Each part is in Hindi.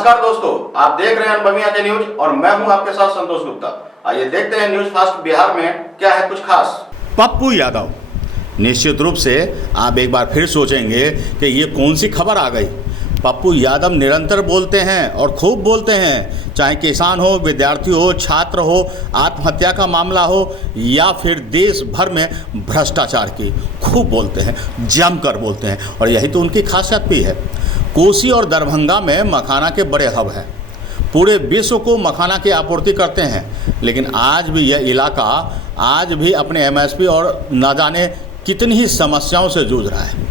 नमस्कार दोस्तों, आप देख रहे हैं अनुभवी आंखें न्यूज और मैं हूं आपके साथ संतोष गुप्ता। आइए देखते हैं न्यूज फास्ट बिहार में क्या है कुछ खास। पप्पू यादव, निश्चित रूप से आप एक बार फिर सोचेंगे कि ये कौन सी खबर आ गई। पप्पू यादव निरंतर बोलते हैं और खूब बोलते हैं, चाहे किसान हो, विद्यार्थी हो, छात्र हो, आत्महत्या का मामला हो या फिर देश भर में भ्रष्टाचार की, खूब बोलते हैं, जमकर बोलते हैं और यही तो उनकी खासियत भी है। कोसी और दरभंगा में मखाना के बड़े हब हैं, पूरे विश्व को मखाना की आपूर्ति करते हैं, लेकिन आज भी यह इलाका आज भी अपने एमएसपी और न जाने कितनी ही समस्याओं से जूझ रहा है।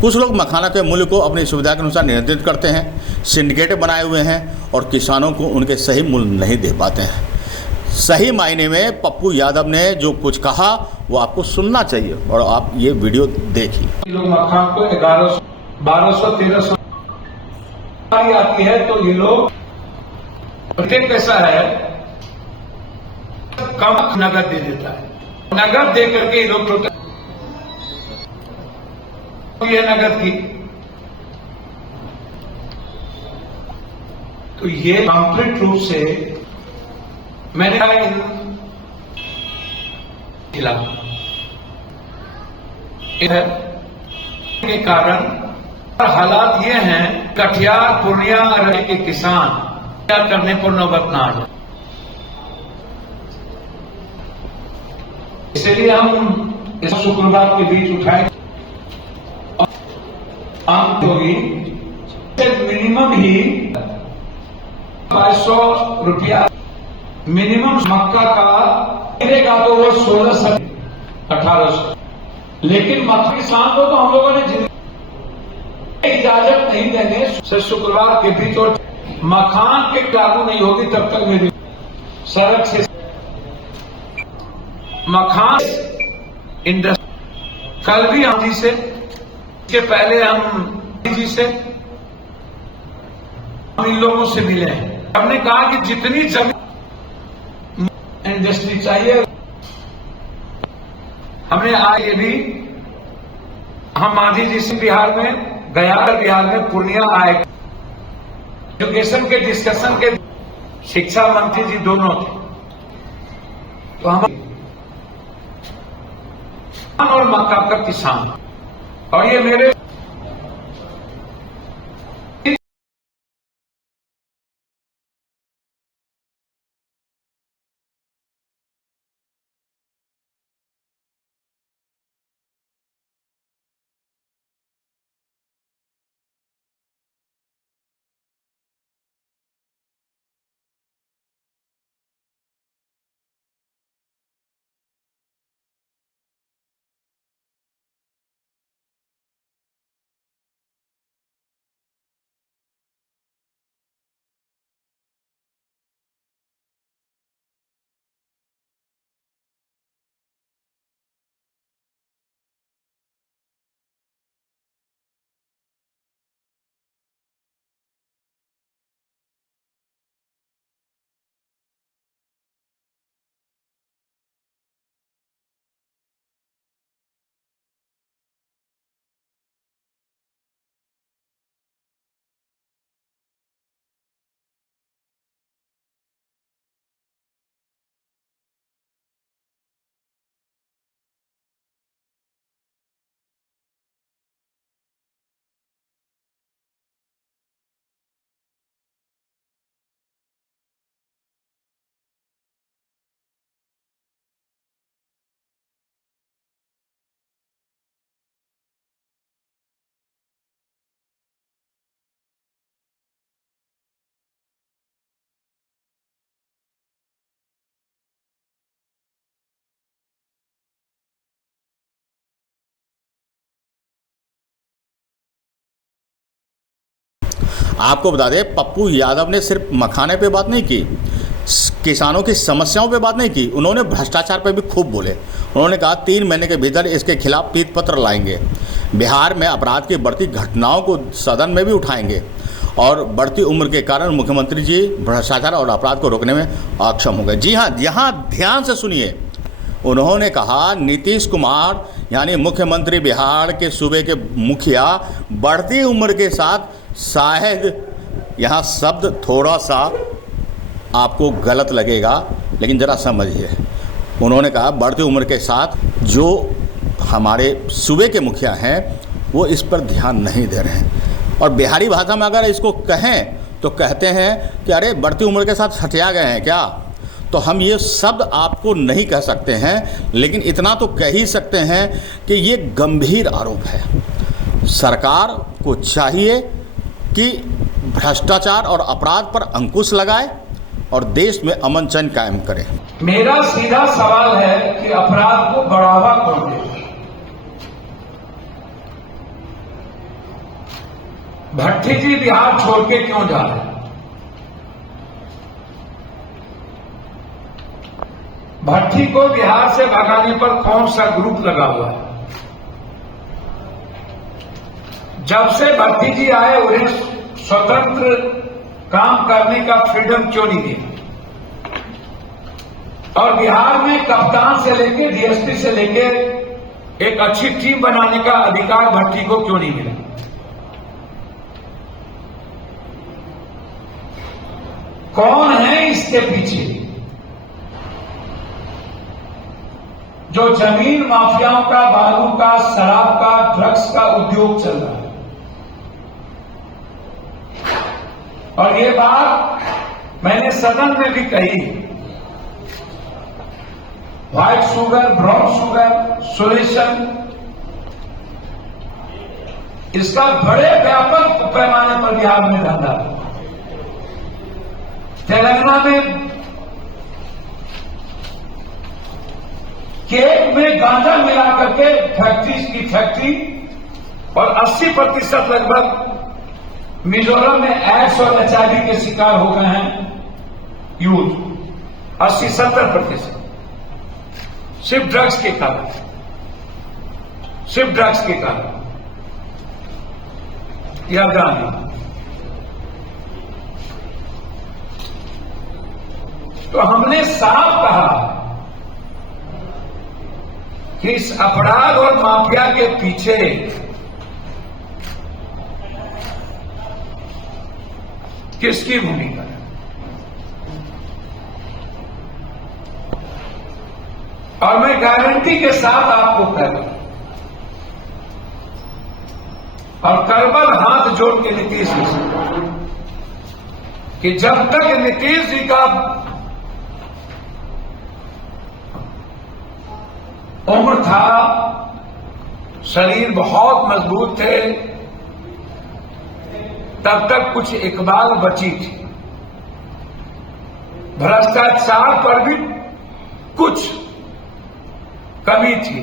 कुछ लोग मखाना के मूल्य को अपनी सुविधा के अनुसार निर्धारित करते हैं, सिंडिकेट बनाए हुए हैं और किसानों को उनके सही मूल्य नहीं दे पाते हैं। सही मायने में पप्पू यादव ने जो कुछ कहा वो आपको सुनना चाहिए और आप ये वीडियो देखिए। लोग मखान को 1100, 1200, 1300 आती है तो ये लोग प्रत्येक पैसा है कम नगद दे देता है, नगद दे करके ये लोग तो ये नगद की तो ये कंप्लीट रूप से मैंने के कारण हालात ये हैं, कटिहार पूर्णिया के किसान क्या करने पर नौबत ना आ जाए। इसलिए हम इस शुक्रवार के बीच उठाए होगी मिनिमम ही 500 रुपया मिनिमम मक्का का मिलेगा तो वो 1600 1800, लेकिन मक्का किसान को तो हम लोगों ने इजाजत नहीं देंगे। शुक्रवार के बीच और मखान के लागू नहीं होगी तब तक मेरी सड़क से मखान इंडस्ट्री कल भी हम जी से के पहले हम जी से हम इन लोगों से मिले हैं। हमने कहा कि जितनी जमीन इंडस्ट्री चाहिए हमने आगे भी हम मांझी जी से बिहार में गया, बिहार में पूर्णिया आए, एजुकेशन के डिस्कशन के शिक्षा मंत्री जी दोनों थे, तो हम और मक्का का किसान और ये मेरे आपको बता दें, पप्पू यादव ने सिर्फ मखाने पे बात नहीं की, किसानों की समस्याओं पे बात नहीं की, उन्होंने भ्रष्टाचार पे भी खूब बोले। उन्होंने कहा 3 महीने के भीतर इसके खिलाफ पीत पत्र लाएंगे, बिहार में अपराध की बढ़ती घटनाओं को सदन में भी उठाएंगे और बढ़ती उम्र के कारण मुख्यमंत्री जी भ्रष्टाचार और अपराध को रोकने में अक्षम हो गए। जी हाँ, यहाँ ध्यान से सुनिए, उन्होंने कहा नीतीश कुमार यानी मुख्यमंत्री बिहार के सूबे के मुखिया बढ़ती उम्र के साथ शायद यहाँ शब्द थोड़ा सा आपको गलत लगेगा, लेकिन ज़रा समझिए। उन्होंने कहा बढ़ती उम्र के साथ जो हमारे सूबे के मुखिया हैं वो इस पर ध्यान नहीं दे रहे हैं। और बिहारी भाषा में अगर इसको कहें तो कहते हैं कि अरे बढ़ती उम्र के साथ हटिया गए हैं क्या। तो हम ये शब्द आपको नहीं कह सकते हैं, लेकिन इतना तो कह ही सकते हैं कि ये गंभीर आरोप है। सरकार को चाहिए कि भ्रष्टाचार और अपराध पर अंकुश लगाए और देश में अमन चैन कायम करे। मेरा सीधा सवाल है कि अपराध को बढ़ावा कौन दे? भट्टी जी बिहार छोड़ के क्यों जा रहे हैं? भट्टी को बिहार से भगाने पर कौन सा ग्रुप लगा हुआ है? जब से भट्टी जी आए उन्हें स्वतंत्र काम करने का फ्रीडम क्यों नहीं दिया? और बिहार में कप्तान से लेकर डीएसपी से लेकर एक अच्छी टीम बनाने का अधिकार भट्टी को क्यों नहीं मिला? कौन है इसके पीछे? जो जमीन माफियाओं का, बालू का, शराब का, ड्रग्स का उद्योग चल रहा है। और ये बात मैंने सदन में भी कही। White sugar, brown sugar, solution, इसका बड़े व्यापक पैमाने पर बिहार में धंधा है। तेलंगाना में केक में गांजा मिला करके फैक्ट्री और 80% लगभग मिजोरम में एड्स और एचआईवी के शिकार हो गए हैं यूथ। 80-70% सिर्फ ड्रग्स के कारण, सिर्फ ड्रग्स के कारण। याद रखिए। तो हमने साफ कहा कि इस अपराध और माफिया के पीछे किसकी भूमिका है? और मैं गारंटी के साथ आपको कह रहा हूं और करबल हाथ जोड़ के नीतीश जी से कि जब तक नीतीश जी का उम्र था, शरीर बहुत मजबूत थे, तब तक कुछ इकबाल बची थी। भ्रष्टाचार पर भी कुछ कमी थी।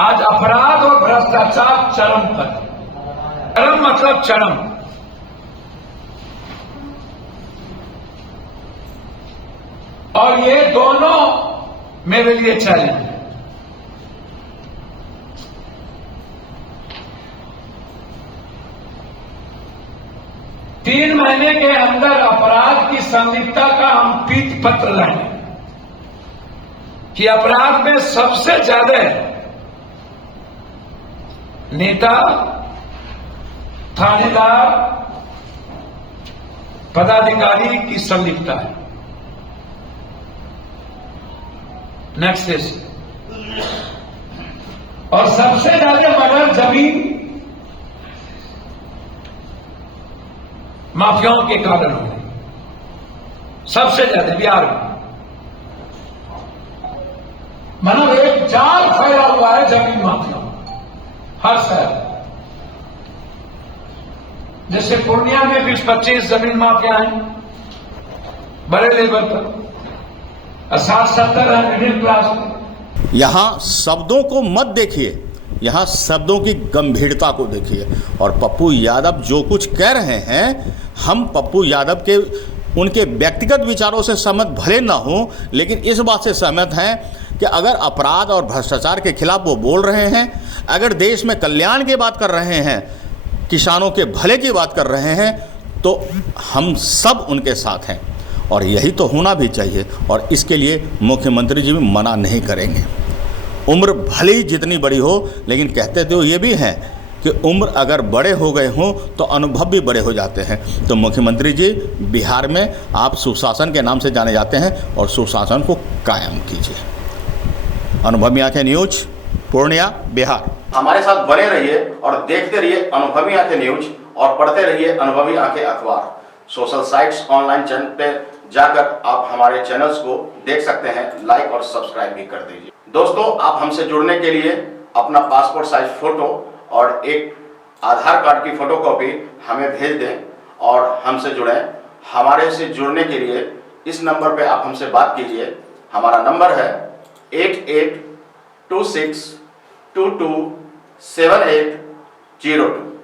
आज अपराध और भ्रष्टाचार चरम पर, चरम मतलब चरम। और ये दोनों मेरे लिए चैलेंज है। 3 महीने के अंदर अपराध की संदिग्धता का हम पीठ पत्र लाएंगे कि अपराध में सबसे ज्यादा नेता, थानेदार, पदाधिकारी की संदिग्धता है। नेक्स्ट और सबसे ज्यादा मर्डर जमीन माफियाओं के कारण हो गए, सबसे ज्यादा बिहार में। मतलब एक जाल फैला हुआ है जमीन माफियाओं हर शहर। जैसे पूर्णिया में 20-25 जमीन माफिया हैं बड़े लेवल पर, 60-70 है मिडिल क्लास में। यहाँ शब्दों को मत देखिए, यहाँ शब्दों की गंभीरता को देखिए। और पप्पू यादव जो कुछ कह रहे हैं, हम पप्पू यादव के उनके व्यक्तिगत विचारों से सहमत भले ना हों, लेकिन इस बात से सहमत हैं कि अगर अपराध और भ्रष्टाचार के खिलाफ वो बोल रहे हैं, अगर देश में कल्याण की बात कर रहे हैं, किसानों के भले की बात कर रहे हैं, तो हम सब उनके साथ हैं और यही तो होना भी चाहिए। और इसके लिए मुख्यमंत्री जी भी मना नहीं करेंगे। उम्र भले ही जितनी बड़ी हो, लेकिन कहते तो ये भी हैं कि उम्र अगर बड़े हो गए हों तो अनुभव भी बड़े हो जाते हैं। तो मुख्यमंत्री जी, बिहार में आप सुशासन के नाम से जाने जाते हैं और सुशासन को कायम कीजिए। अनुभवी आंखें न्यूज, पूर्णिया, बिहार। हमारे साथ बने रहिए और देखते रहिए अनुभवी आंखें न्यूज और पढ़ते रहिए अनुभवी आंखें अखबार। सोशल साइट्स, ऑनलाइन चैनल पे जाकर आप हमारे चैनल्स को देख सकते हैं, लाइक और सब्सक्राइब भी कर दीजिए। दोस्तों, आप हमसे जुड़ने के लिए अपना पासपोर्ट साइज फोटो और एक आधार कार्ड की फोटोकॉपी हमें भेज दें और हमसे जुड़ें। हमारे से जुड़ने के लिए इस नंबर पे आप हमसे बात कीजिए। हमारा नंबर है 8826227802।